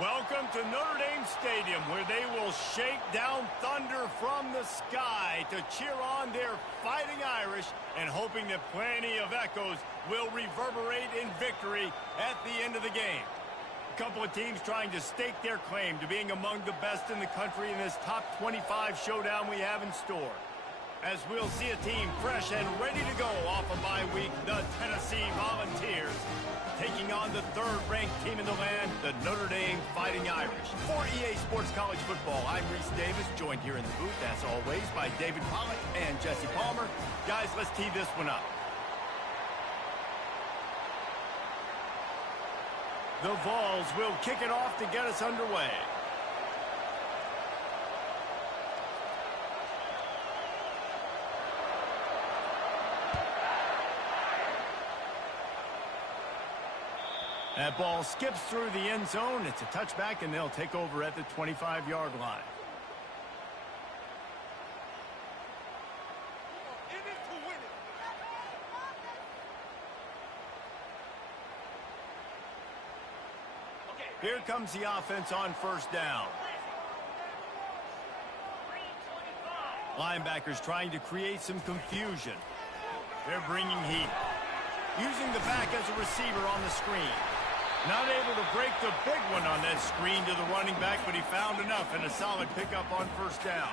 Welcome to Notre Dame Stadium, where they will shake down thunder from the sky to cheer on their Fighting Irish and hoping that plenty of echoes will reverberate in victory at the end of the game. A couple of teams trying to stake their claim to being among the best in the country in this top 25 showdown we have in store. As we'll see a team fresh and ready to go off a bye week, the Tennessee Volunteers, taking on the third-ranked team in the land, the Notre Dame Fighting Irish. For EA Sports College Football, I'm Reese Davis, joined here in the booth, as always, by David Pollack and Jesse Palmer. Guys, let's tee this one up. The Vols will kick it off to get us underway. That ball skips through the end zone. It's a touchback, and they'll take over at the 25-yard line. Here comes the offense on first down. Linebackers trying to create some confusion. They're bringing heat. Using the back as a receiver on the screen. Not able to break the big one on that screen to the running back, but he found enough and a solid pickup on first down.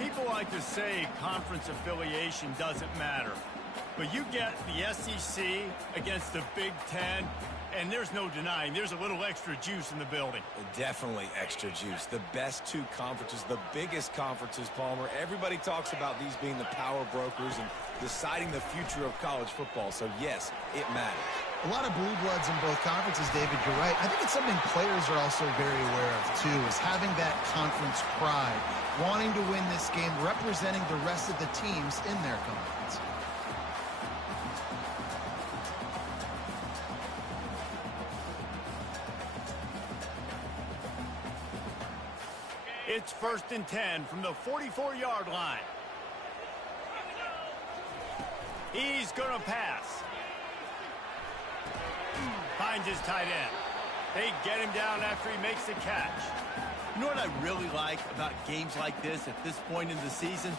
People like to say conference affiliation doesn't matter. But you get the SEC against the Big Ten, and there's no denying there's a little extra juice in the building. Definitely extra juice. The best two conferences, the biggest conferences, Palmer. Everybody talks about these being the power brokers and deciding the future of college football. So, yes, it matters. A lot of blue bloods in both conferences, David, you're right. I think it's something players are also very aware of, too, is having that conference pride, wanting to win this game, representing the rest of the teams in their conference. It's 1st and 10 from the 44-yard line. He's going to pass. Finds his tight end. They get him down after he makes the catch. You know what I really like about games like this at this point in the season?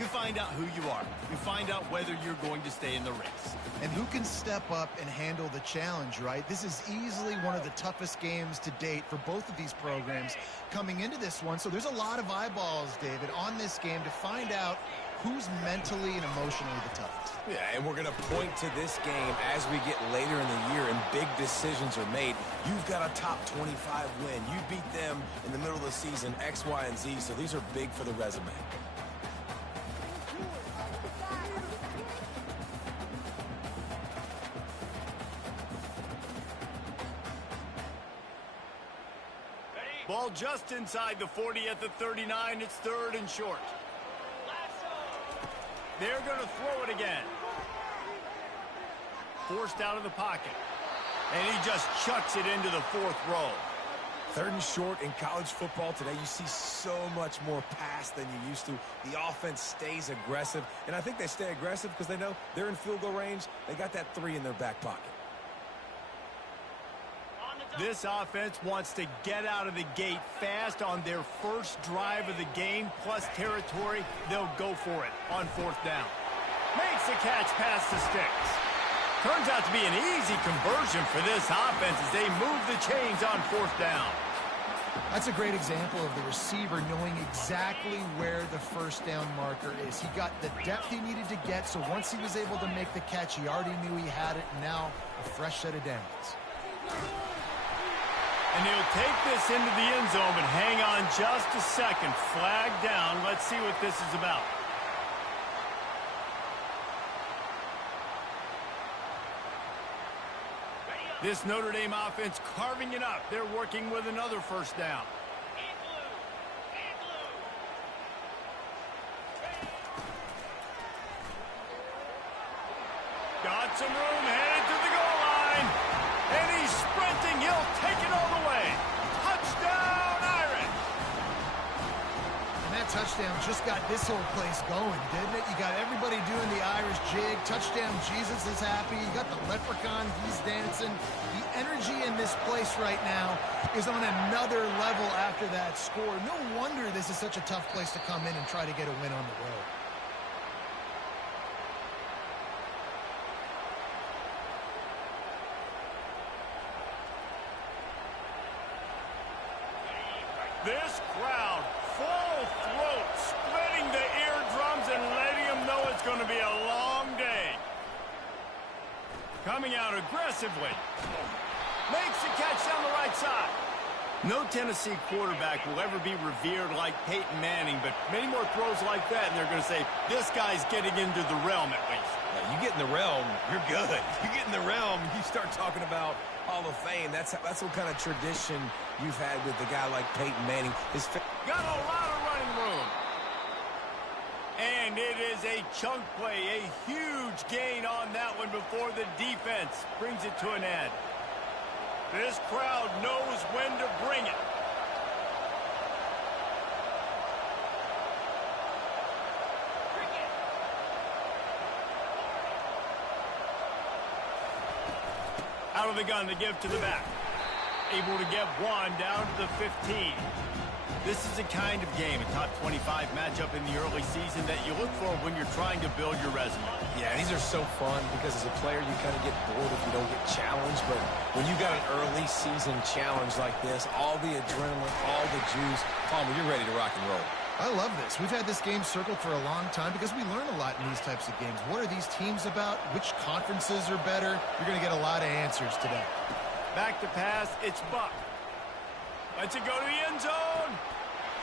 You find out who you are. You find out whether you're going to stay in the race. And who can step up and handle the challenge, right? This is easily one of the toughest games to date for both of these programs coming into this one. So there's a lot of eyeballs, David, on this game to find out who's mentally and emotionally the toughest. Yeah, and we're going to point to this game as we get later in the year and big decisions are made. You've got a top 25 win. You beat them in the middle of the season, X, Y, and Z, so these are big for the resume. Ball just inside the 40 at the 39. It's 3rd and short. They're going to throw it again. Forced out of the pocket. And he just chucks it into the 4th row. 3rd and short in college football today. You see so much more pass than you used to. The offense stays aggressive. And I think they stay aggressive because they know they're in field goal range. They got that 3 in their back pocket. This offense wants to get out of the gate fast on their first drive of the game, plus territory. They'll go for it on 4th down. Makes the catch past the sticks. Turns out to be an easy conversion for this offense as they move the chains on 4th down. That's a great example of the receiver knowing exactly where the first down marker is. He got the depth he needed to get, so once he was able to make the catch, he already knew he had it, and now a fresh set of downs. And he'll take this into the end zone, but hang on just a second. Flag down. Let's see what this is about. This Notre Dame offense carving it up. They're working with another first down. Got some room, headed to the goal line. And he's sprinting. He'll take it all the way. Touchdown, Irish. And that's touchdown just got this whole place going, didn't it? You got everybody doing the Irish jig. Touchdown Jesus is happy. You got the leprechaun, he's dancing. The energy in this place right now is on another level after that score. No wonder this is such a tough place to come in and try to get a win on the road. This crowd, full throat, splitting the eardrums and letting them know it's going to be a long day. Coming out aggressively. Makes the catch down the right side. No Tennessee quarterback will ever be revered like Peyton Manning, but many more throws like that, and they're going to say, this guy's getting into the realm at least. You get in the realm, you're good. You get in the realm, you start talking about Hall of Fame. That's what kind of tradition you've had with a guy like Peyton Manning. Got a lot of running room. And it is a chunk play, a huge gain on that one before the defense brings it to an end. This crowd knows when to bring it. Out of the gun to give to the back. Able to get one down to the 15. This is the kind of game, a top 25 matchup in the early season that you look for when you're trying to build your resume. Yeah, these are so fun because as a player you kind of get bored if you don't get challenged. But when you got an early season challenge like this, all the adrenaline, all the juice, Palmer, you're ready to rock and roll. I love this. We've had this game circled for a long time because we learn a lot in these types of games. What are these teams about? Which conferences are better? You're going to get a lot of answers today. Back to pass, it's Buck. Lets it go to the end zone.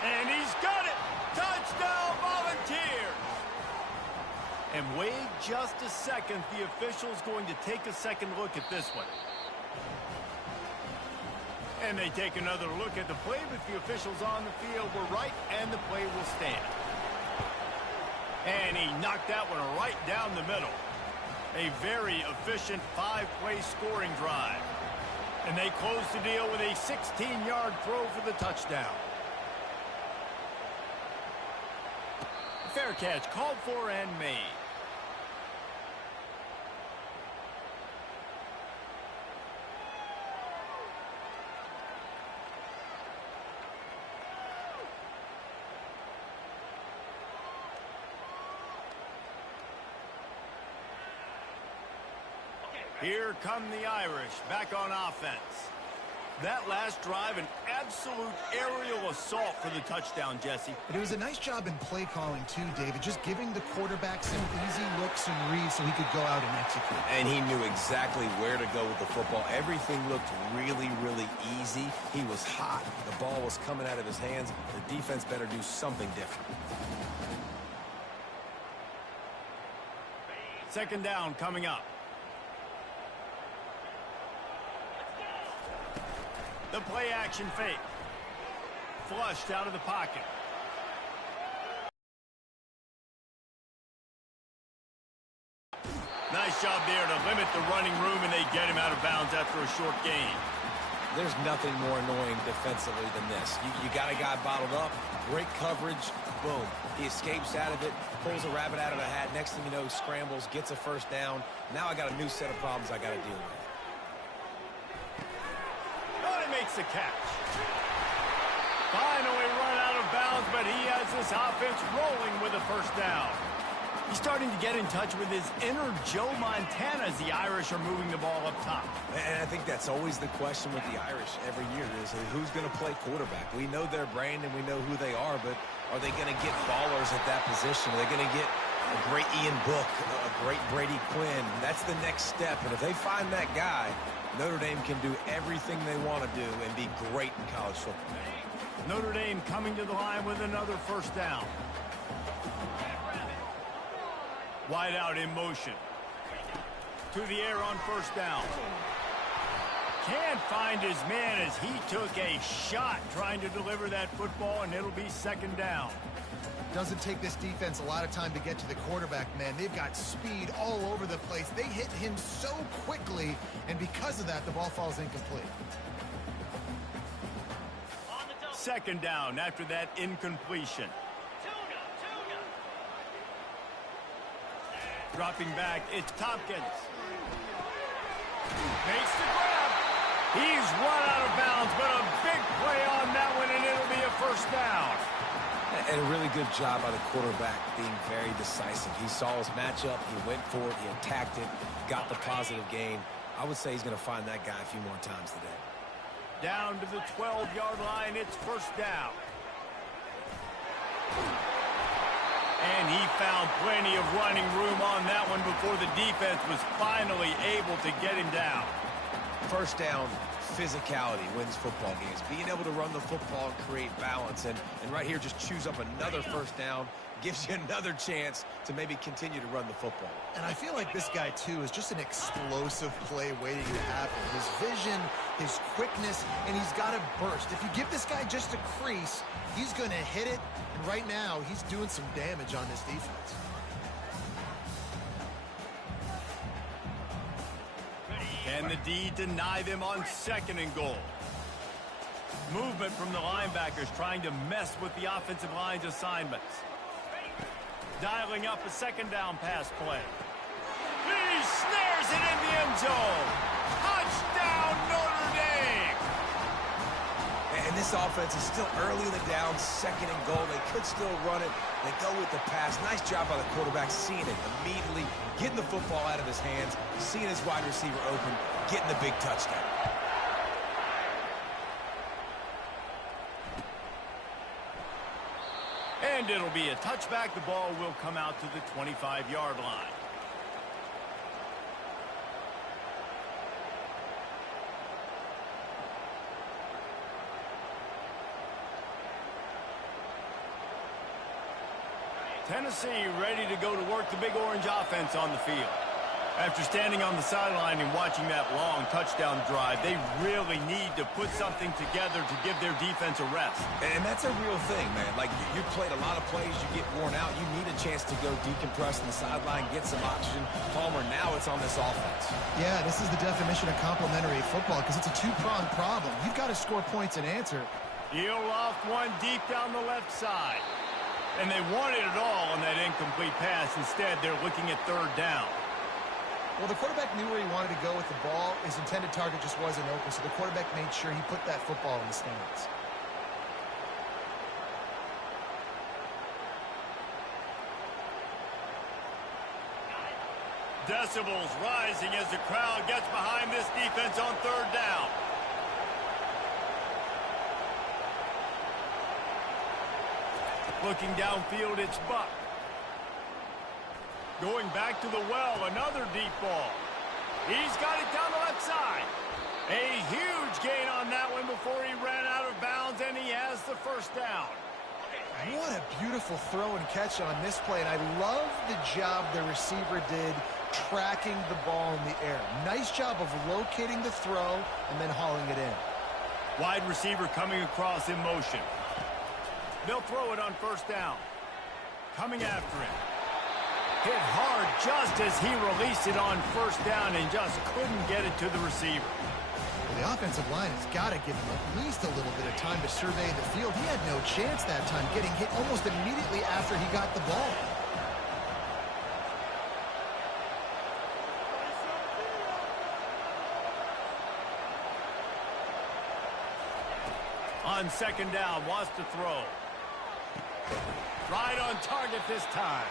And he's got it. Touchdown, Volunteers. And wait just a second. The official's going to take a second look at this one. And they take another look at the play, but the officials on the field were right, and the play will stand. And he knocked that one right down the middle. A very efficient 5-play scoring drive. And they close the deal with a 16-yard throw for the touchdown. Fair catch called for and made. Here come the Irish back on offense. That last drive, an absolute aerial assault for the touchdown, Jesse. But it was a nice job in play calling too, David, just giving the quarterback some easy looks and reads so he could go out and execute. And he knew exactly where to go with the football. Everything looked really, really easy. He was hot. The ball was coming out of his hands. The defense better do something different. Second down coming up. The play action fake. Flushed out of the pocket. Nice job there to limit the running room, and they get him out of bounds after a short gain. There's nothing more annoying defensively than this. You got a guy bottled up, great coverage, boom. He escapes out of it, pulls a rabbit out of a hat. Next thing you know, scrambles, gets a first down. Now I got a new set of problems I got to deal with. Makes the catch. Finally run out of bounds, but he has this offense rolling with a first down. He's starting to get in touch with his inner Joe Montana as the Irish are moving the ball up top. And I think that's always the question with the Irish every year is who's going to play quarterback. We know their brand and we know who they are, but are they going to get ballers at that position? Are they going to get a great Ian Book, a great Brady Quinn? That's the next step, and if they find that guy, Notre Dame can do everything they want to do and be great in college football. Notre Dame coming to the line with another first down. Wide out in motion. To the air on first down. Can't find his man as he took a shot trying to deliver that football, and it'll be second down. Doesn't take this defense a lot of time to get to the quarterback, man. They've got speed all over the place. They hit him so quickly, and because of that, the ball falls incomplete. Second down after that incompletion. Dropping back, it's Tompkins. Makes the grab. He's run out of bounds, but a big play on that one, and it'll be a first down. And a really good job by the quarterback being very decisive. He saw his matchup, he went for it, he attacked it, got the positive gain. I would say he's going to find that guy a few more times today. Down to the 12-yard line, it's first down. And he found plenty of running room on that one before the defense was finally able to get him down. First down, physicality wins football games. Being able to run the football and create balance. And right here, just choose up another first down, gives you another chance to maybe continue to run the football. And I feel like this guy, too, is just an explosive play waiting to happen. His vision, his quickness, and he's got to burst. If you give this guy just a crease, he's going to hit it. And right now, he's doing some damage on this defense. Can the D deny them on second and goal? Movement from the linebackers trying to mess with the offensive line's assignments. Dialing up a second down pass play. He snares it in the end zone. Touchdown, Notre Dame. And this offense is still early in the down, second and goal. They could still run it. They go with the pass. Nice job by the quarterback, seeing it immediately, getting the football out of his hands, seeing his wide receiver open, getting the big touchdown. And it'll be a touchback. The ball will come out to the 25-yard line. Tennessee ready to go to work the Big Orange offense on the field. After standing on the sideline and watching that long touchdown drive, they really need to put something together to give their defense a rest. And that's a real thing, man. Like, you played a lot of plays, you get worn out, you need a chance to go decompress on the sideline, get some oxygen. Palmer, now it's on this offense. Yeah, this is the definition of complementary football because it's a two-pronged problem. You've got to score points and answer. He'll loft one deep down the left side. And they wanted it all on that incomplete pass. Instead, they're looking at third down. Well, the quarterback knew where he wanted to go with the ball. His intended target just wasn't open, so the quarterback made sure he put that football in the stands. Decibels rising as the crowd gets behind this defense on third down. Looking downfield, it's Buck. Going back to the well, another deep ball. He's got it down the left side. A huge gain on that one before he ran out of bounds, and he has the first down. What a beautiful throw and catch on this play, and I love the job the receiver did tracking the ball in the air. Nice job of locating the throw and then hauling it in. Wide receiver coming across in motion. They'll throw it on first down. Coming after him. Hit hard just as he released it on first down and just couldn't get it to the receiver. Well, the offensive line has got to give him at least a little bit of time to survey the field. He had no chance that time, getting hit almost immediately after he got the ball. On second down, wants to throw. Right on target this time.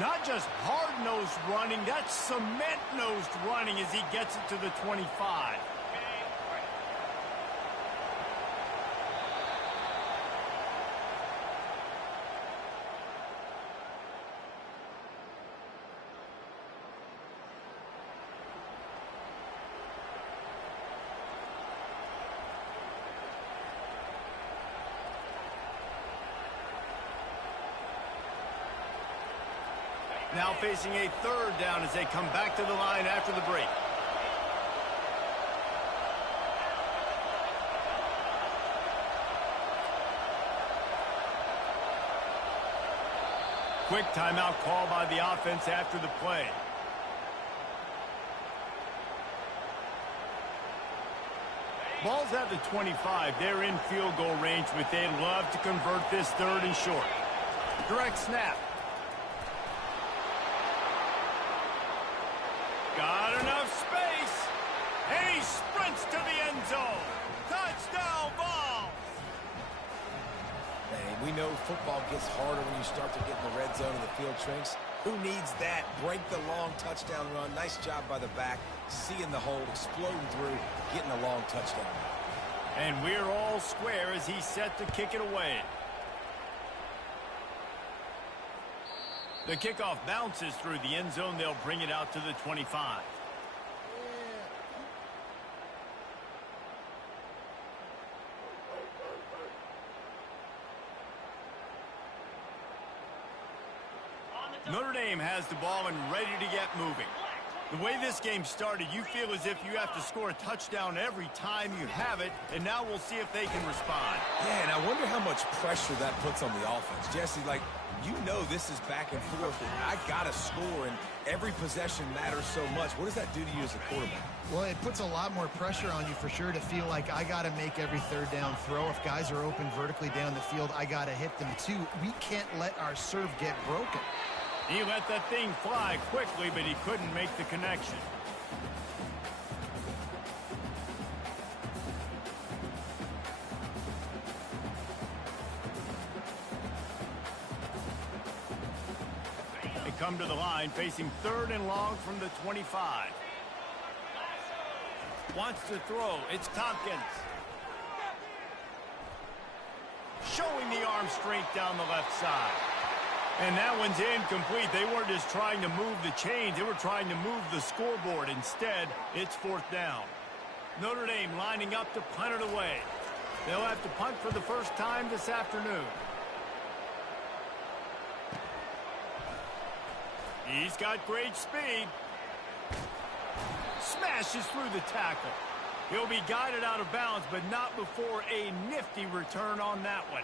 Not just hard-nosed running, that's cement-nosed running as he gets it to the 25. Now facing a third down as they come back to the line after the break. Quick timeout call by the offense after the play. Ball's at the 25. They're in field goal range, but they'd love to convert this third and short. Direct snap. We know football gets harder when you start to get in the red zone and the field shrinks. Who needs that? Break the long touchdown run. Nice job by the back, seeing the hole, exploding through, getting a long touchdown. And we're all square as he's set to kick it away. The kickoff bounces through the end zone. They'll bring it out to the 25. Notre Dame has the ball and ready to get moving. The way this game started, you feel as if you have to score a touchdown every time you have it, and now we'll see if they can respond. Yeah, and I wonder how much pressure that puts on the offense. Jesse, like, you know this is back and forth, and I got to score, and every possession matters so much. What does that do to you as a quarterback? Well, it puts a lot more pressure on you for sure to feel like I got to make every third down throw. If guys are open vertically down the field, I got to hit them too. We can't let our serve get broken. He let that thing fly quickly, but he couldn't make the connection. They come to the line, facing 3rd and long from the 25. Wants to throw. It's Tompkins. Showing the arm strength down the left side. And that one's incomplete. They weren't just trying to move the chains. They were trying to move the scoreboard. Instead, it's 4th down. Notre Dame lining up to punt it away. They'll have to punt for the first time this afternoon. He's got great speed. Smashes through the tackle. He'll be guided out of bounds, but not before a nifty return on that one.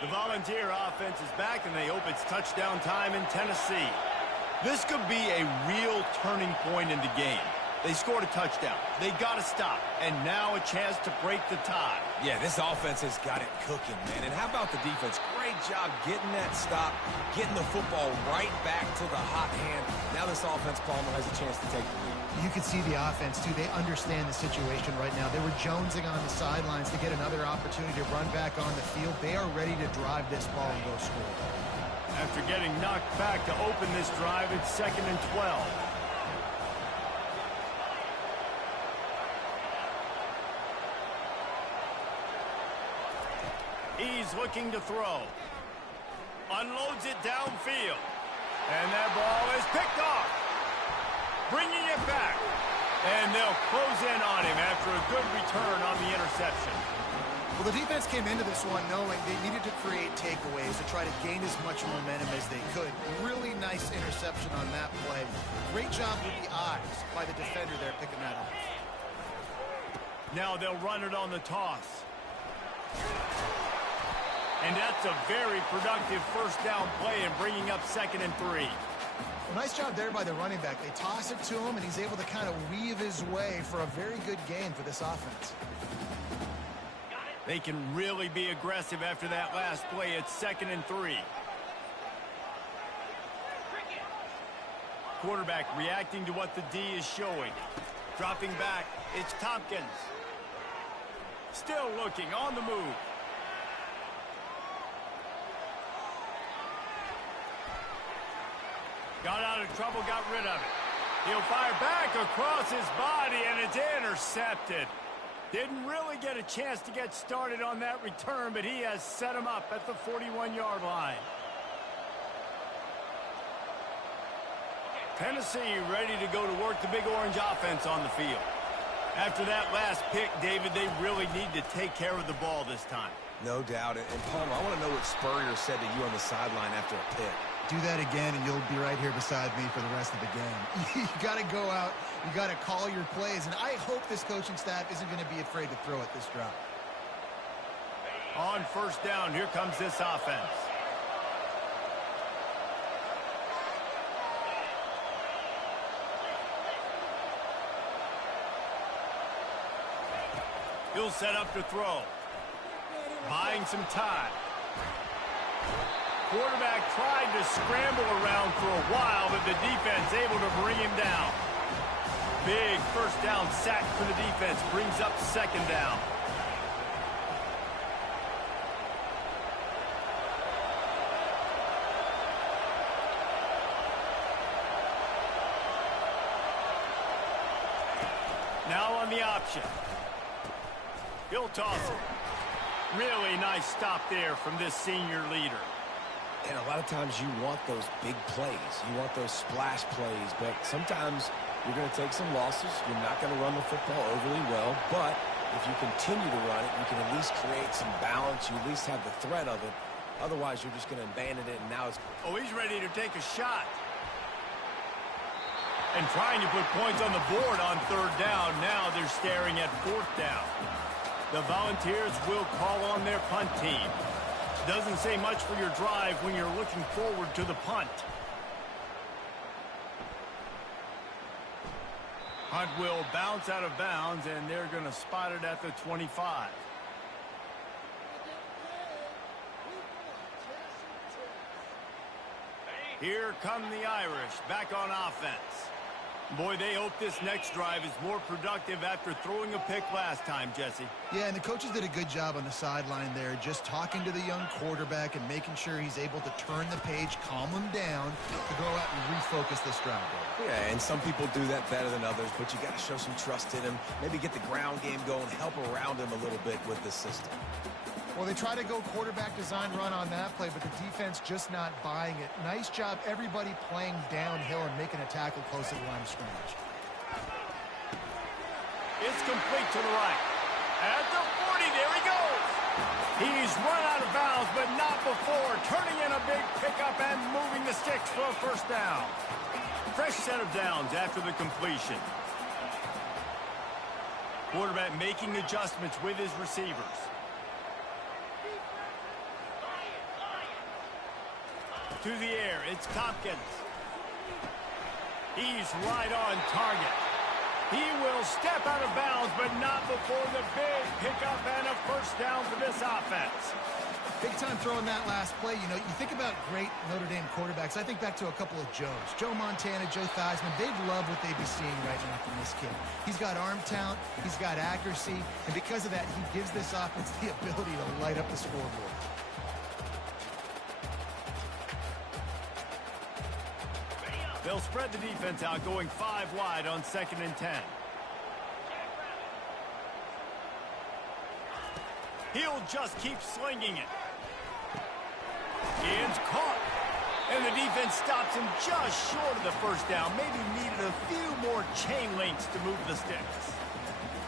The Volunteer offense is back, and they hope it's touchdown time in Tennessee. This could be a real turning point in the game. They scored a touchdown. They got to stop, and now a chance to break the tie. Yeah, this offense has got it cooking, man. And how about the defense? Great job getting that stop, getting the football right back to the hot hand. Now this offense, Palmer, has a chance to take the lead. You can see the offense, too. They understand the situation right now. They were jonesing on the sidelines to get another opportunity to run back on the field. They are ready to drive this ball and go score. After getting knocked back to open this drive, it's 2nd and 12. He's looking to throw. Unloads it downfield. And that ball is picked off. Bringing it back. And they'll close in on him after a good return on the interception. Well, the defense came into this one knowing they needed to create takeaways to try to gain as much momentum as they could. Really nice interception on that play. Great job with the eyes by the defender there picking that up. Now they'll run it on the toss. And that's a very productive first down play and bringing up 2nd and 3. Well, nice job there by the running back. They toss it to him, and he's able to kind of weave his way for a very good gain for this offense. They can really be aggressive after that last play. It's 2nd and 3. Quarterback reacting to what the D is showing. Dropping back, it's Tompkins. Still looking on the move. Got out of trouble, got rid of it. He'll fire back across his body, and it's intercepted. Didn't really get a chance to get started on that return, but he has set him up at the 41-yard line. Tennessee ready to go to work the Big Orange offense on the field. After that last pick, David, they really need to take care of the ball this time. No doubt. And Palmer, I want to know what Spurrier said to you on the sideline after a pick. Do that again, and you'll be right here beside me for the rest of the game. You got to go out. You got to call your plays, and I hope this coaching staff isn't going to be afraid to throw at this drop. On first down, here comes this offense. He'll set up to throw. Buying some time. Quarterback tried to scramble around for a while, but the defense able to bring him down. Big first down sack for the defense brings up 2nd down. Now on the option. He'll toss it. Really nice stop there from this senior leader. And a lot of times you want those big plays. You want those splash plays. But sometimes you're going to take some losses. You're not going to run the football overly well. But if you continue to run it, you can at least create some balance. You at least have the threat of it. Otherwise, you're just going to abandon it, and now it's... Oh, he's ready to take a shot. And trying to put points on the board on third down. Now they're staring at fourth down. The Volunteers will call on their punt team. Doesn't say much for your drive when you're looking forward to the punt. Punt will bounce out of bounds, and they're going to spot it at the 25. Here come the Irish, back on offense. Boy, they hope this next drive is more productive after throwing a pick last time, Jesse. Yeah, and the coaches did a good job on the sideline there, just talking to the young quarterback and making sure he's able to turn the page, calm him down, to go out and refocus this drive. Yeah, and some people do that better than others, but you got to show some trust in him, maybe get the ground game going, help around him a little bit with this system. Well, they try to go quarterback design run on that play, but the defense just not buying it. Nice job, everybody playing downhill and making a tackle close to the line of scrimmage. It's complete to the right. At the 40, there he goes. He's run out of bounds, but not before. Turning in a big pickup and moving the sticks for a first down. Fresh set of downs after the completion. Quarterback making adjustments with his receivers. To the air, it's Tompkins. He's right on target. He will step out of bounds, but not before the big pickup and a first down for this offense. Big time throwing that last play. You know, you think about great Notre Dame quarterbacks. I think back to a couple of Joes. Joe Montana, Joe Theismann. They'd love what they'd be seeing right now from this kid. He's got arm talent. He's got accuracy. And because of that, he gives this offense the ability to light up the scoreboard. They'll spread the defense out, going 5 wide on 2nd and 10. He'll just keep slinging it. It's caught. And the defense stops him just short of the first down. Maybe needed a few more chain links to move the sticks.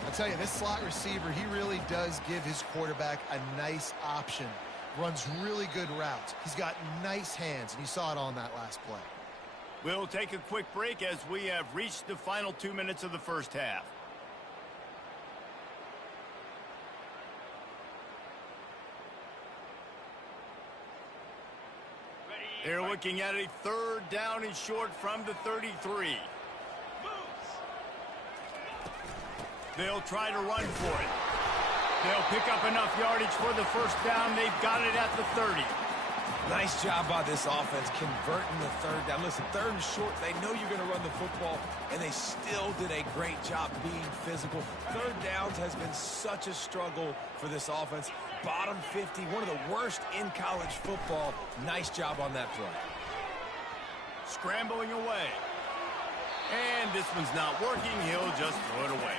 I'll tell you, this slot receiver, he really does give his quarterback a nice option. Runs really good routes. He's got nice hands, and you saw it all in that last play. We'll take a quick break as we have reached the final 2 minutes of the first half. They're looking at a third down and short from the 33. They'll try to run for it. They'll pick up enough yardage for the first down. They've got it at the 30. Nice job by this offense converting the third down. Listen, third and short, they know you're going to run the football, and they still did a great job being physical. Third downs has been such a struggle for this offense. Bottom 50, one of the worst in college football. Nice job on that play. Scrambling away. And this one's not working. He'll just throw it away.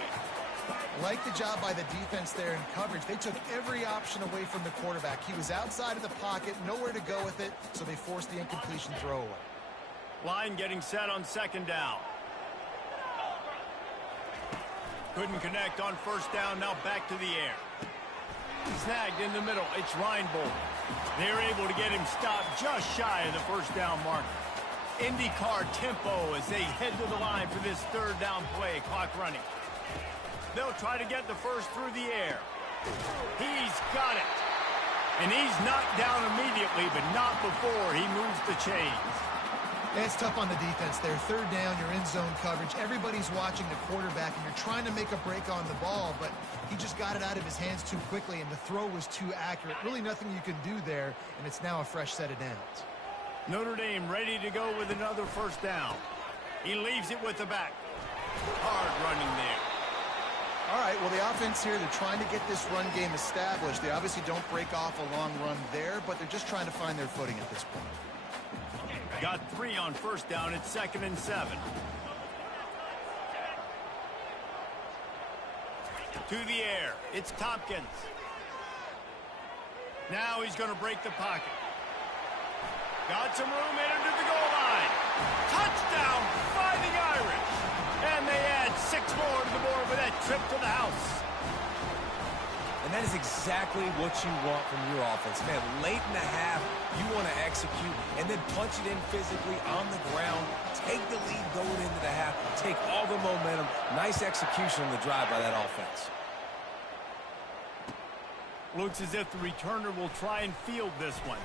Like the job by the defense there in coverage. They took every option away from the quarterback. He was outside of the pocket, nowhere to go with it, so they forced the incompletion throwaway. Line getting set on 2nd down. Couldn't connect on first down, now back to the air. Snagged in the middle, it's Reinbold. They're able to get him stopped just shy of the first down marker. IndyCar tempo as they head to the line for this third down play, clock running. They'll try to get the first through the air. He's got it. And he's knocked down immediately, but not before he moves the chains. It's tough on the defense there. Third down, you're in zone coverage. Everybody's watching the quarterback, and you're trying to make a break on the ball, but he just got it out of his hands too quickly, and the throw was too accurate. Really nothing you can do there, and it's now a fresh set of downs. Notre Dame ready to go with another first down. He leaves it with the back. Hard running there. All right, well, the offense here, they're trying to get this run game established. They obviously don't break off a long run there, but they're just trying to find their footing at this point. Got 3 on first down at 2nd and 7. To the air. It's Tompkins. Now he's going to break the pocket. Got some room in into the goal line. Touchdown, Fighting Irish. And they add 6 more to the board with that trip to the house. And that is exactly what you want from your offense. Man, late in the half, you want to execute and then punch it in physically on the ground. Take the lead going into the half. Take all the momentum. Nice execution on the drive by that offense. Looks as if the returner will try and field this one.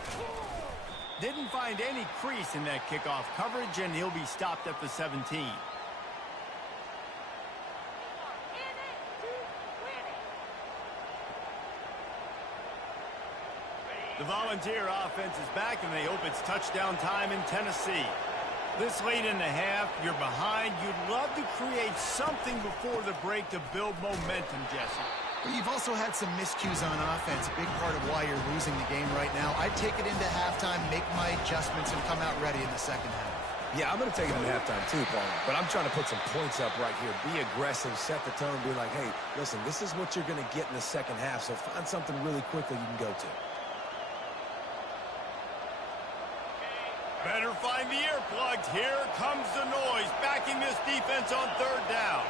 Didn't find any crease in that kickoff coverage, and he'll be stopped at the 17. The Volunteer offense is back, and they hope it's touchdown time in Tennessee. This late in the half, you're behind. You'd love to create something before the break to build momentum, Jesse. But you've also had some miscues on offense, a big part of why you're losing the game right now. I'd take it into halftime, make my adjustments, and come out ready in the second half. Yeah, I'm going to take it into halftime too, Paul. But I'm trying to put some points up right here. Be aggressive, set the tone, be like, hey, listen, this is what you're going to get in the second half, so find something really quickly you can go to. Better find the earplugs. Here comes the noise, backing this defense on third down.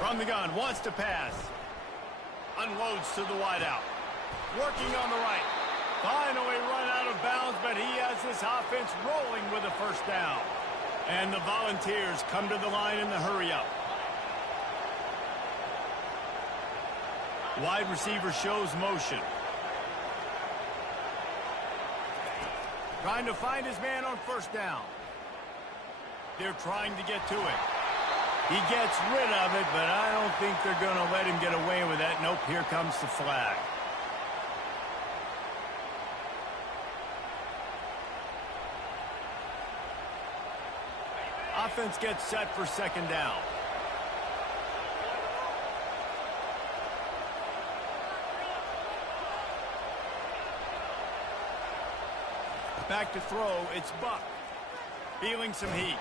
From the gun, wants to pass. Unloads to the wideout. Working on the right. Finally run out of bounds, but he has this offense rolling with a first down. And the Volunteers come to the line in the hurry-up. Wide receiver shows motion. Trying to find his man on first down. They're trying to get to it. He gets rid of it, but I don't think they're going to let him get away with that. Nope, here comes the flag. Offense gets set for second down. Back to throw, it's Buck. Feeling some heat.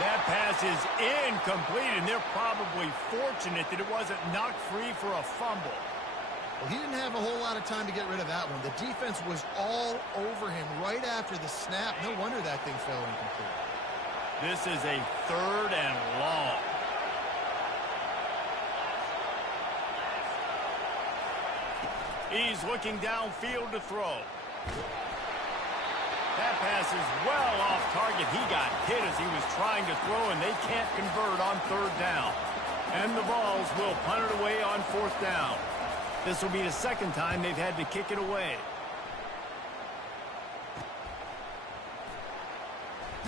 That pass is incomplete, and they're probably fortunate that it wasn't knocked free for a fumble. Well, he didn't have a whole lot of time to get rid of that one. The defense was all over him right after the snap. No wonder that thing fell incomplete. This is a third and long. He's looking downfield to throw. That pass is well off target. He got hit as he was trying to throw, and they can't convert on third down. And the Vols will punt it away on fourth down. This will be the second time they've had to kick it away.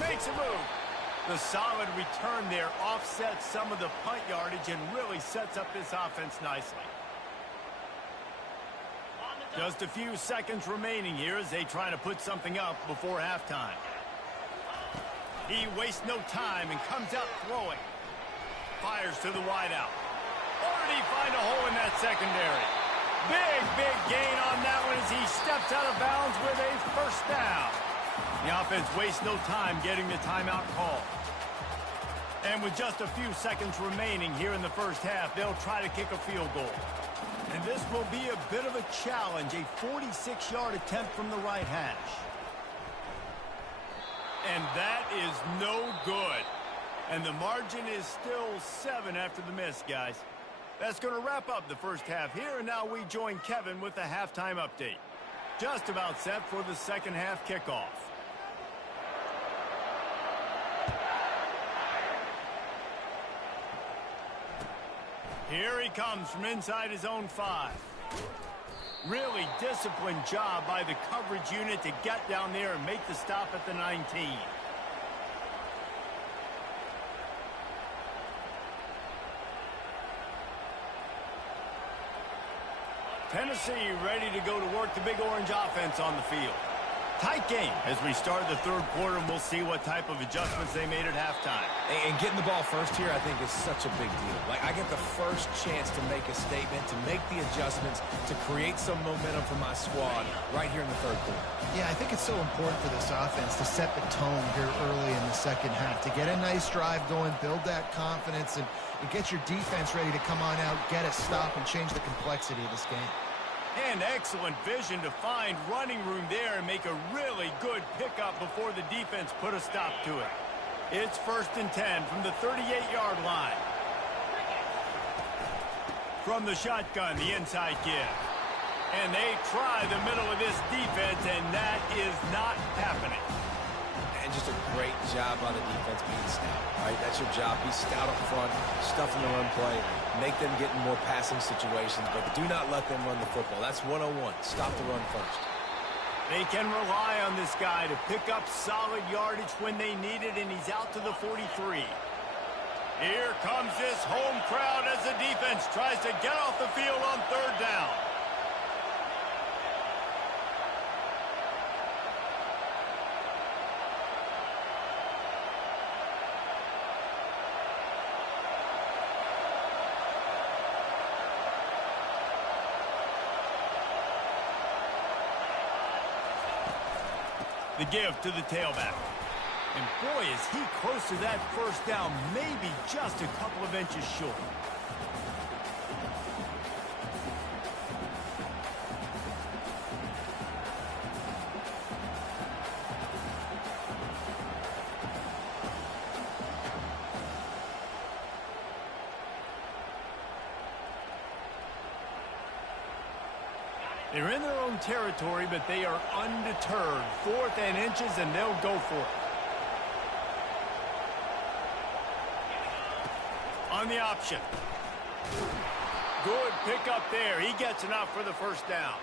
Makes a move. The solid return there offsets some of the punt yardage and really sets up this offense nicely. Just a few seconds remaining here as they try to put something up before halftime. He wastes no time and comes out throwing. Fires to the wideout. Or did he find a hole in that secondary? Big gain on that one as he steps out of bounds with a first down. The offense wastes no time getting the timeout call. And with just a few seconds remaining here in the first half, they'll try to kick a field goal. And this will be a bit of a challenge, a 46-yard attempt from the right hash. And that is no good. And the margin is still 7 after the miss, guys. That's going to wrap up the first half here, and now we join Kevin with the halftime update. Just about set for the second half kickoff. Here he comes from inside his own 5. Really disciplined job by the coverage unit to get down there and make the stop at the 19. Tennessee ready to go to work the Big Orange offense on the field. Tight game as we start the third quarter, and we'll see what type of adjustments they made at halftime. And getting the ball first here, I think, is such a big deal. Like, I get the first chance to make a statement, to make the adjustments, to create some momentum for my squad right here in the third quarter. Yeah, I think it's so important for this offense to set the tone here early in the second half, to get a nice drive going, build that confidence, and get your defense ready to come on out, get a stop, and change the complexity of this game. And excellent vision to find running room there and make a really good pickup before the defense put a stop to it. It's 1st and 10 from the 38-yard line. From the shotgun, the inside give. And they try the middle of this defense, and that is not happening. And just a great job by the defense being stout, right? That's your job. Be stout up front, stuff in the run play, make them get in more passing situations, but do not let them run the football. That's 101. Stop the run first. They can rely on this guy to pick up solid yardage when they need it, and he's out to the 43. Here comes this home crowd as the defense tries to get off the field on 3rd down. The give to the tailback. And boy, is he close to that 1st down, maybe just a couple of inches short. They're in their own territory, but they are undeterred. 4th and inches, and they'll go for it. On the option. Good pickup there. He gets enough for the 1st down.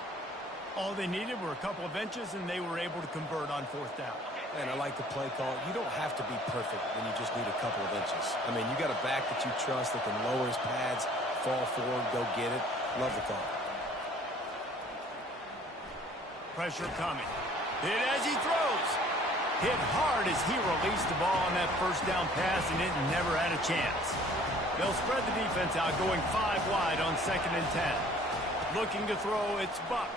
All they needed were a couple of inches, and they were able to convert on 4th down. And I like the play call. You don't have to be perfect when you just need a couple of inches. I mean, you got a back that you trust that can lower his pads, fall forward, go get it. Love the call. Pressure coming. Hit as he throws. Hit hard as he released the ball on that 1st down pass, and it never had a chance. They'll spread the defense out, going 5 wide on 2nd and 10. Looking to throw, it's Buck.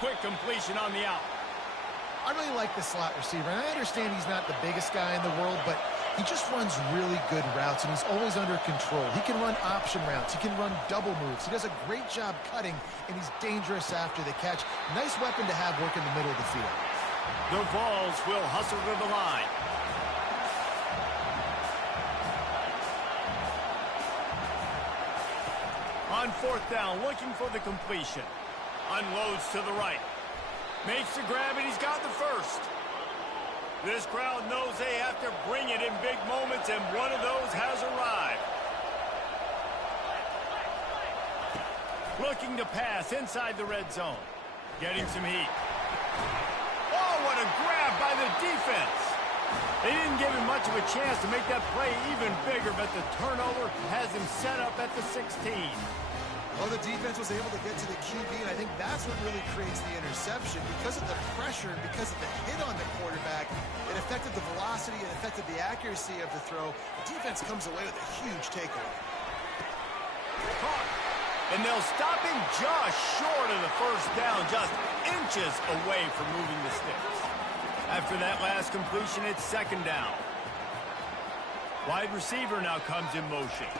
Quick completion on the out. I really like the slot receiver, and I understand he's not the biggest guy in the world, but he just runs really good routes, and he's always under control. He can run option routes. He can run double moves. He does a great job cutting, and he's dangerous after the catch. Nice weapon to have work in the middle of the field. The Vols will hustle to the line. On 4th down, looking for the completion. Unloads to the right. Makes the grab, and he's got the 1st. This crowd knows they have to bring it in big moments, and one of those has arrived. Looking to pass inside the red zone. Getting some heat. Oh, what a grab by the defense. They didn't give him much of a chance to make that play even bigger, but the turnover has him set up at the 16. Well, the defense was able to get to the QB, and I think that's what really creates the interception. Because of the pressure and because of the hit on the quarterback, it affected the velocity and affected the accuracy of the throw. The defense comes away with a huge takeaway. Caught. And they'll stop him just short of the 1st down, just inches away from moving the sticks. After that last completion, it's 2nd down. Wide receiver now comes in motion.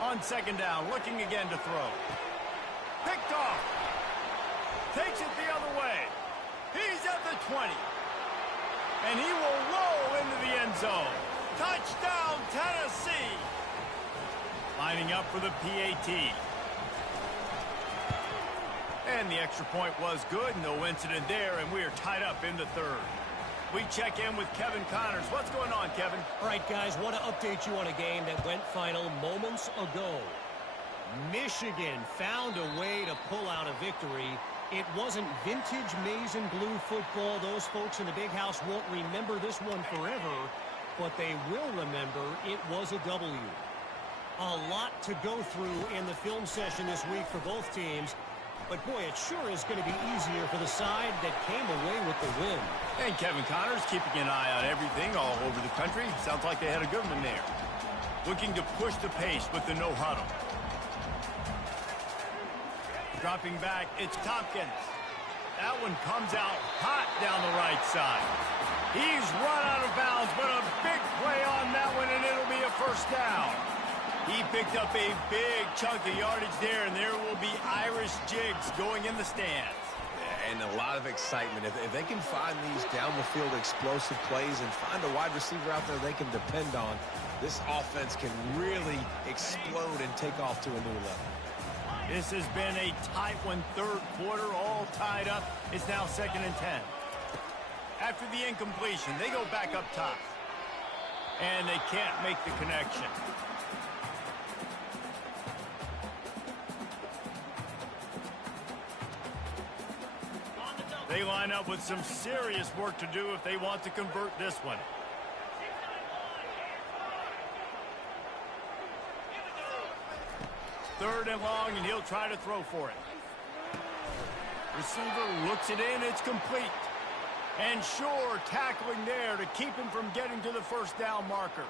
On 2nd down, looking again to throw. Picked off. Takes it the other way. He's at the 20. And he will roll into the end zone. Touchdown, Tennessee. Lining up for the PAT. And the extra point was good. No incident there, and we are tied up in the 3rd. We check in with Kevin Connors. What's going on, Kevin? All right, guys, want to update you on a game that went final moments ago. Michigan found a way to pull out a victory. It wasn't vintage maize and blue football. Those folks in the big house won't remember this one forever, but they will remember it was a W. A lot to go through in the film session this week for both teams. But, boy, it sure is going to be easier for the side that came away with the win. And Kevin Connors keeping an eye on everything all over the country. Sounds like they had a good one there. Looking to push the pace with the no huddle. Dropping back, it's Tompkins. That one comes out hot down the right side. He's run out of bounds, but a big play on that one, and it'll be a first down. He picked up a big chunk of yardage there, and there will be Irish jigs going in the stands. Yeah, and a lot of excitement. If they can find these down-the-field explosive plays and find a wide receiver out there they can depend on, this offense can really explode and take off to a new level. This has been a tight one, third quarter, all tied up. It's now 2nd and 10. After the incompletion, they go back up top. And they can't make the connection. They line up with some serious work to do if they want to convert this one. Third and long, and he'll try to throw for it. Receiver looks it in. It's complete. And Shore tackling there to keep him from getting to the first down marker.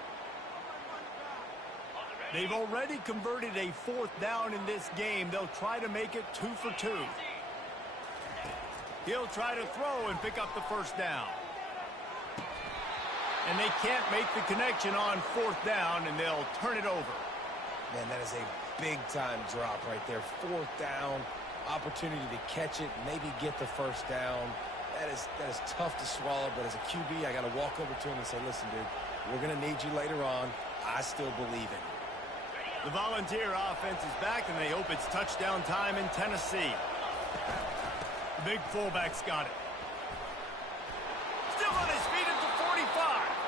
They've already converted a 4th down in this game. They'll try to make it 2 for 2. He'll try to throw and pick up the first down. And they can't make the connection on 4th down, and they'll turn it over. Man, that is a big-time drop right there. 4th down, opportunity to catch it, maybe get the first down. That is tough to swallow, but as a QB, I got to walk over to him and say, listen, dude, we're going to need you later on. I still believe in you. The Volunteer offense is back, and they hope it's touchdown time in Tennessee. The big fullback's got it. Still on his feet at the 45.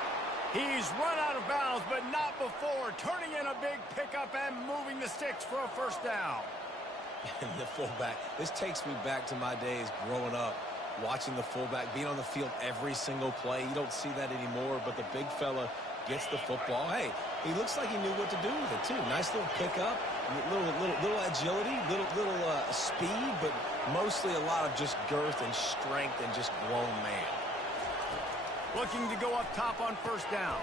He's run out of bounds, but not before turning in a big pickup and moving the sticks for a first down. And the fullback, this takes me back to my days growing up, watching the fullback being on the field every single play. You don't see that anymore, but the big fella gets the football. Hey, he looks like he knew what to do with it, too. Nice little pickup, little agility, little speed, but mostly a lot of just girth and strength and just grown man. Looking to go up top on first down.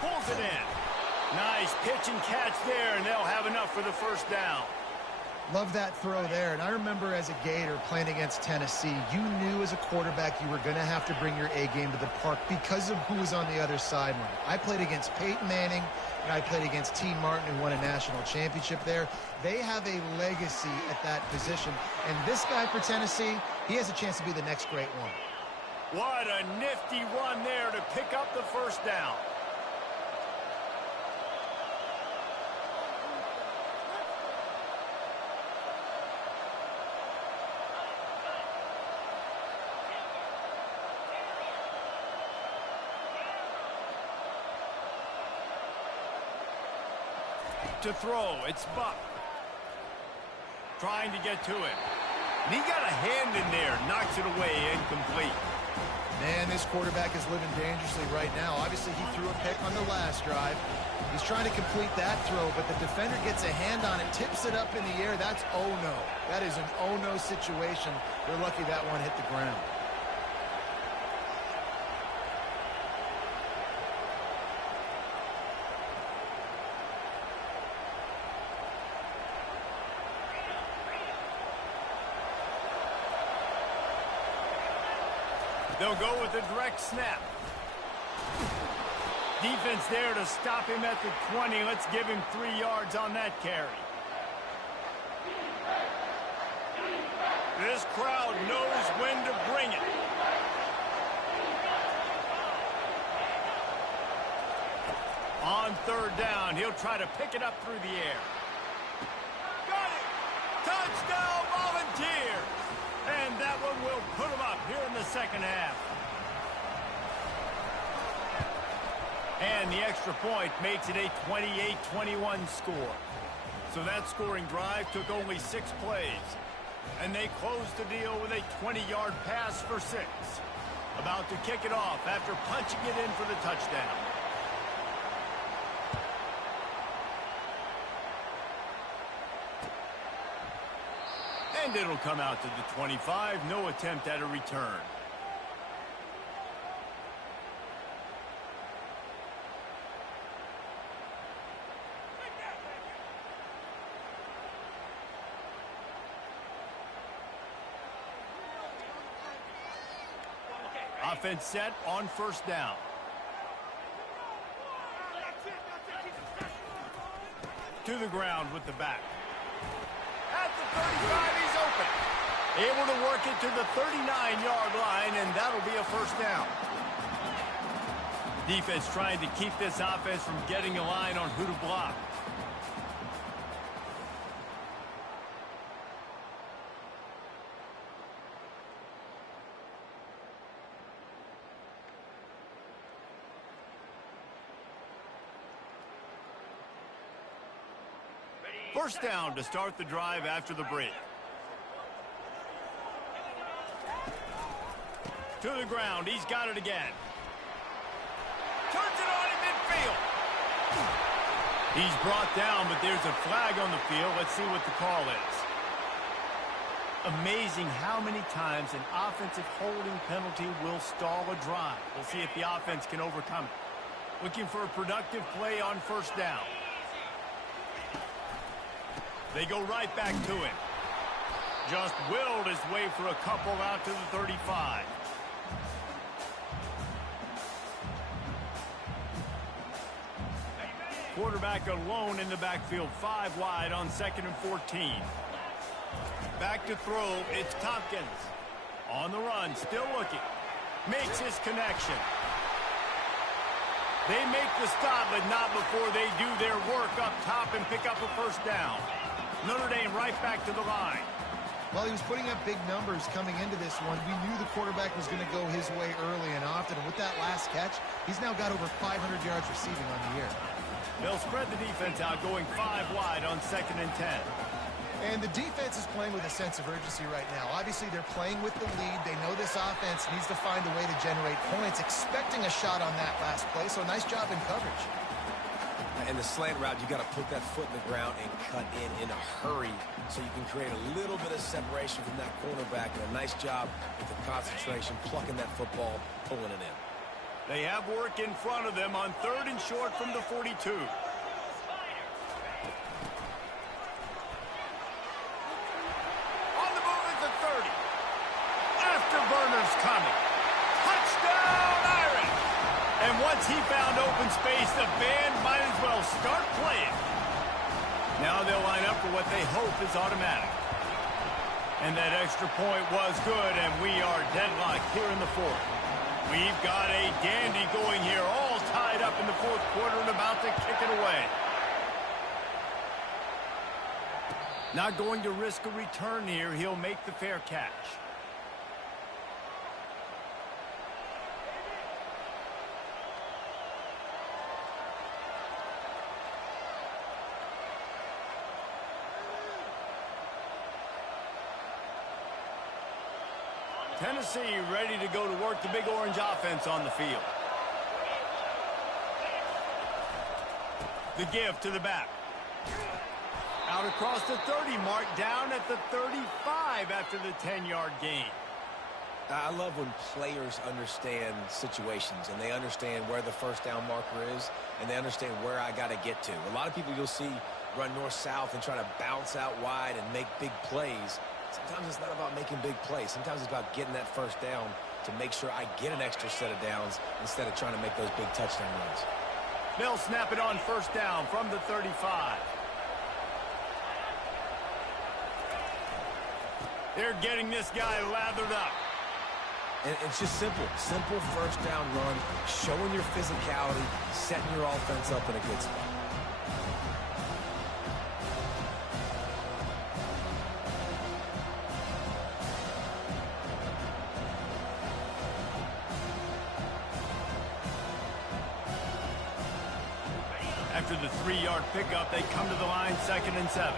Pulls it in. Nice pitch and catch there, and they'll have enough for the first down. Love that throw there. And I remember as a Gator playing against Tennessee, you knew as a quarterback you were going to have to bring your A game to the park because of who was on the other sideline. I played against Peyton Manning, and I played against T. Martin, who won a national championship there. They have a legacy at that position. And this guy for Tennessee, he has a chance to be the next great one. What a nifty run there to pick up the first down. To throw, it's Buck. Trying to get to it. And he got a hand in there, knocks it away, incomplete. Man, this quarterback is living dangerously right now. Obviously, he threw a pick on the last drive. He's trying to complete that throw, but the defender gets a hand on it, tips it up in the air. That's oh-no. That is an oh-no situation. They're lucky that one hit the ground. They'll go with a direct snap. Defense there to stop him at the 20. Let's give him 3 yards on that carry. This crowd knows when to bring it. On third down, he'll try to pick it up through the air. Got it! Touchdown, Volunteers! And that one will put them up here in the second half. And the extra point makes it a 28-21 score. So that scoring drive took only 6 plays. And they closed the deal with a 20-yard pass for 6. About to kick it off after punching it in for the touchdown. And it'll come out to the 25. No attempt at a return. Offense set on first down. To the ground with the back. At the 35, he's open. Able to work it to the 39-yard line, and that'll be a first down. Defense trying to keep this offense from getting a line on who to block. First down to start the drive after the break. To the ground. He's got it again. Turns it on in midfield. He's brought down, but there's a flag on the field. Let's see what the call is. Amazing how many times an offensive holding penalty will stall a drive. We'll see if the offense can overcome it. Looking for a productive play on first down. They go right back to him. Just willed his way for a couple out to the 35. Quarterback alone in the backfield, 5 wide on 2nd and 14. Back to throw, it's Tompkins. On the run, still looking. Makes his connection. They make the stop, but not before they do their work up top and pick up a first down. Notre Dame right back to the line. Well, he was putting up big numbers coming into this one. We knew the quarterback was going to go his way early and often. And with that last catch, he's now got over 500 yards receiving on the year. They'll spread the defense out, going 5 wide on 2nd and 10. And the defense is playing with a sense of urgency right now. Obviously, they're playing with the lead. They know this offense needs to find a way to generate points, expecting a shot on that last play. So nice job in coverage. In the slant route, you got to put that foot in the ground and cut in a hurry so you can create a little bit of separation from that cornerback. And a nice job with the concentration, plucking that football, pulling it in. They have work in front of them on 3rd and short from the 42. On the move at the 30. Afterburners coming. Touchdown, Irish! And once he found open space, the band might as well start playing. Now they'll line up for what they hope is automatic. And that extra point was good, and we are deadlocked here in the 4th. We've got a dandy going here, all tied up in the 4th quarter and about to kick it away. Not going to risk a return here. He'll make the fair catch. Tennessee ready to go to work the Big Orange offense on the field. The give to the back. Out across the 30 mark, down at the 35 after the 10-yard gain. I love when players understand situations and they understand where the first down marker is and they understand where I got to get to. A lot of people you'll see run north-south and try to bounce out wide and make big plays. Sometimes it's not about making big plays. Sometimes it's about getting that first down to make sure I get an extra set of downs instead of trying to make those big touchdown runs. They'll snap it on first down from the 35. They're getting this guy lathered up. And it's just simple. Simple first down run, showing your physicality, setting your offense up in a good spot. After the 3-yard pickup, they come to the line 2nd and 7.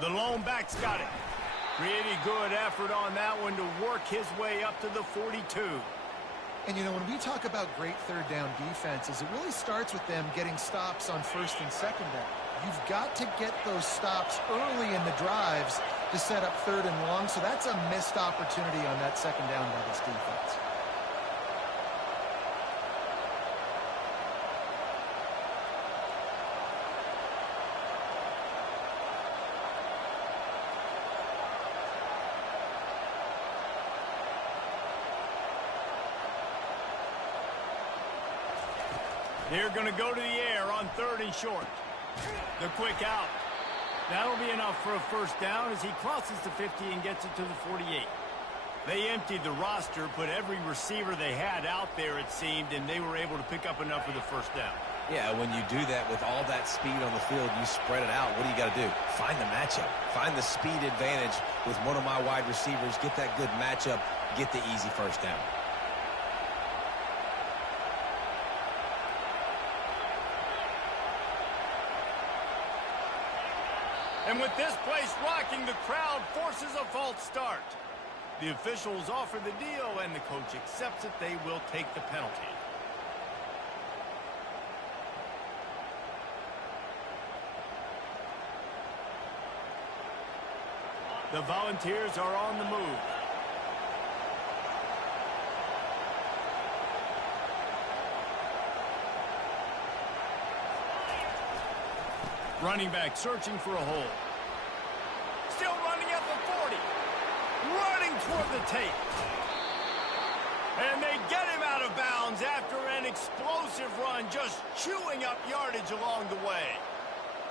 The lone back's got it. Pretty good effort on that one to work his way up to the 42. And, you know, when we talk about great third down defenses, it really starts with them getting stops on first and second down. You've got to get those stops early in the drives to set up third and long, so that's a missed opportunity on that second down by this defense. They're going to go to the air on third and short. The quick out. That'll be enough for a first down as he crosses the 50 and gets it to the 48. They emptied the roster, put every receiver they had out there, it seemed, and they were able to pick up enough for the first down. Yeah, when you do that with all that speed on the field, you spread it out. What do you got to do? Find the matchup. Find the speed advantage with one of my wide receivers. Get that good matchup. Get the easy first down. And with this place rocking, the crowd forces a false start. The officials offer the deal, and the coach accepts it. They will take the penalty. The Volunteers are on the move. Running back searching for a hole. Still running at the 40. Running toward the tape. And they get him out of bounds after an explosive run, just chewing up yardage along the way.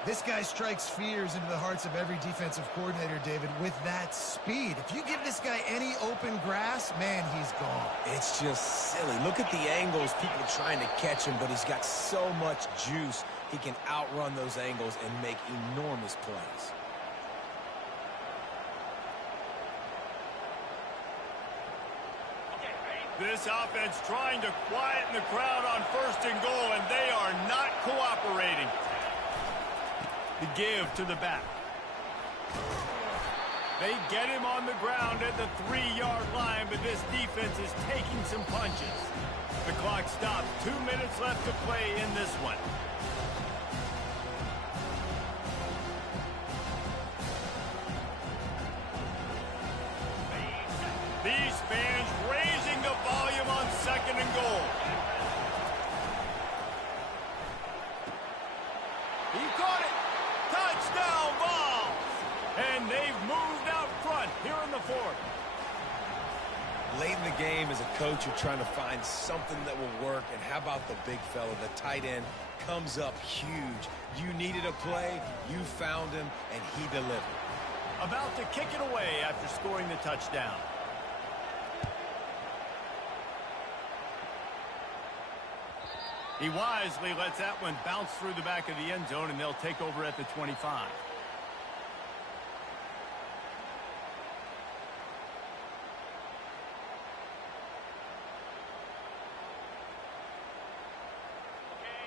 This guy strikes fears into the hearts of every defensive coordinator, David, with that speed. If you give this guy any open grass, man, he's gone. It's just silly. Look at the angles, people trying to catch him, but he's got so much juice. He can outrun those angles and make enormous plays. This offense trying to quieten the crowd on first and goal, and they are not cooperating. The give to the back. They get him on the ground at the 3-yard line, but this defense is taking some punches. The clock stops. 2 minutes left to play in this one. These fans raising the volume on second and goal. He caught it. Touchdown ball. And they've moved out front here in the fourth. Late in the game, as a coach, you're trying to find something that will work. And how about the big fella, the tight end, comes up huge. You needed a play, you found him, and he delivered. About to kick it away after scoring the touchdown. He wisely lets that one bounce through the back of the end zone, and they'll take over at the 25.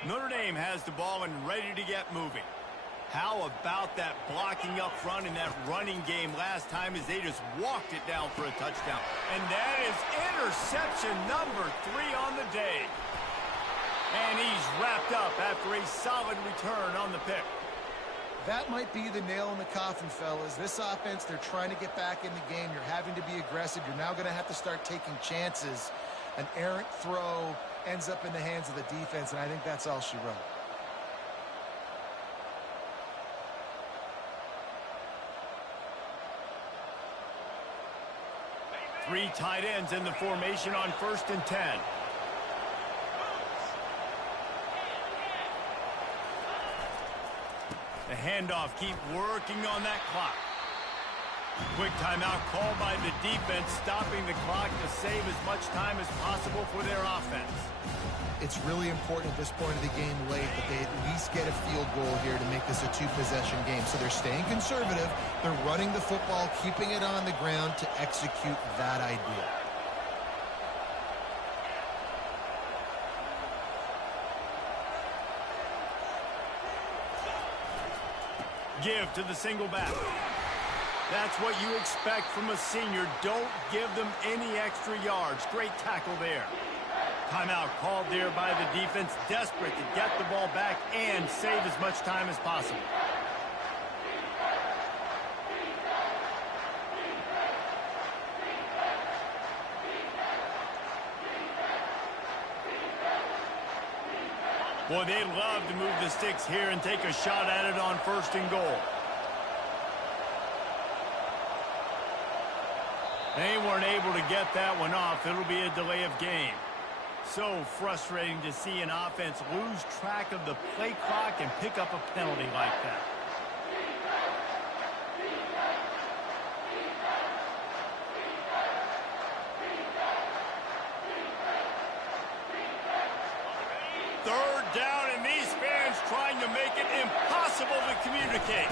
Notre Dame has the ball and ready to get moving. How about that blocking up front in that running game last time as they just walked it down for a touchdown? And that is interception number 3 on the day. And he's wrapped up after a solid return on the pick. That might be the nail in the coffin, fellas. This offense, they're trying to get back in the game. You're having to be aggressive. You're now going to have to start taking chances. An errant throw ends up in the hands of the defense, and I think that's all she wrote. Three tight ends in the formation on 1st and 10. The handoff, keep working on that clock. Quick timeout called by the defense, stopping the clock to save as much time as possible for their offense. It's really important at this point of the game late that they at least get a field goal here to make this a 2-possession game. So they're staying conservative. They're running the football, keeping it on the ground to execute that idea. Give to the single back. That's what you expect from a senior. Don't give them any extra yards. Great tackle there. Timeout called there by the defense, desperate to get the ball back and save as much time as possible. Boy, they'd love to move the sticks here and take a shot at it on 1st and goal. They weren't able to get that one off. It'll be a delay of game. So frustrating to see an offense lose track of the play clock and pick up a penalty like that. Third down, and these fans trying to make it impossible to communicate.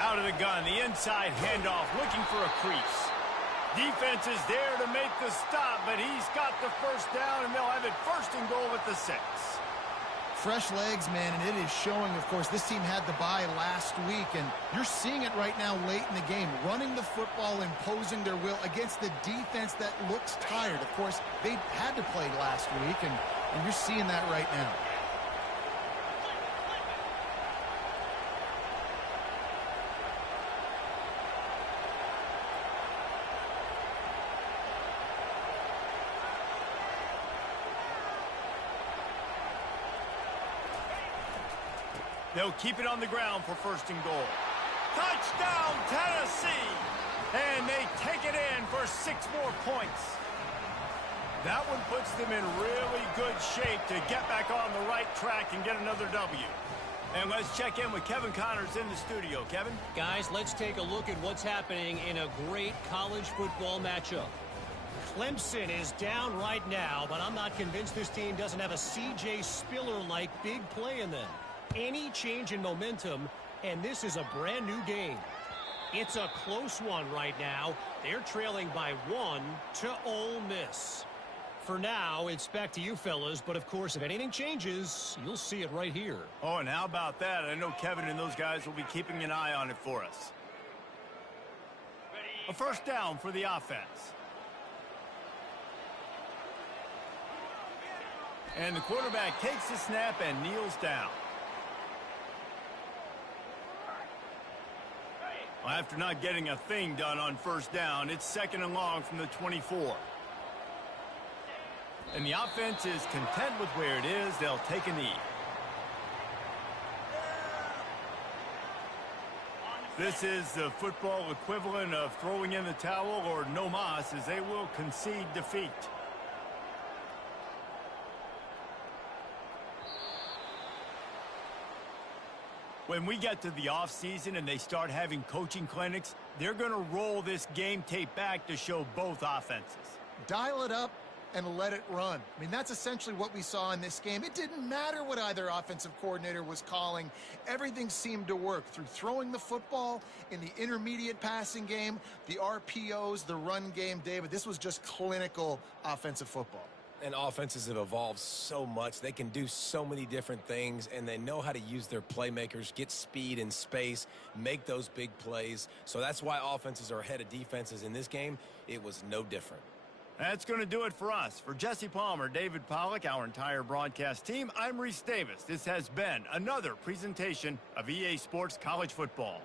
Out of the gun, the inside handoff, looking for a crease. Defense is there to make the stop, but he's got the first down, and they'll have it 1st and goal at the 6. Fresh legs, man, and it is showing, of course, this team had the bye last week, and you're seeing it right now late in the game, running the football, imposing their will against the defense that looks tired. Of course, they had to play last week, and you're seeing that right now. They'll keep it on the ground for 1st and goal. Touchdown, Tennessee! And they take it in for 6 more points. That one puts them in really good shape to get back on the right track and get another W. And let's check in with Kevin Connors in the studio. Kevin? Guys, let's take a look at what's happening in a great college football matchup. Clemson is down right now, but I'm not convinced this team doesn't have a C.J. Spiller-like big play in them. Any change in momentum, and this is a brand new game. It's a close one right now. They're trailing by 1 to Ole Miss. For now, it's back to you fellas, but of course, if anything changes, you'll see it right here. Oh, and how about that? I know Kevin and those guys will be keeping an eye on it for us. A 1st down for the offense. And the quarterback takes the snap and kneels down. Well, after not getting a thing done on 1st down, it's 2nd and long from the 24. And the offense is content with where it is. They'll take a knee. This is the football equivalent of throwing in the towel or no mas, as they will concede defeat. When we get to the offseason and they start having coaching clinics, they're going to roll this game tape back to show both offenses. Dial it up and let it run. I mean, that's essentially what we saw in this game. It didn't matter what either offensive coordinator was calling. Everything seemed to work through throwing the football in the intermediate passing game, the RPOs, the run game. David, this was just clinical offensive football. And offenses have evolved so much. They can do so many different things, and they know how to use their playmakers, get speed and space, make those big plays. So that's why offenses are ahead of defenses in this game. It was no different. That's going to do it for us. For Jesse Palmer, David Pollack, our entire broadcast team, I'm Reese Davis. This has been another presentation of EA Sports College Football.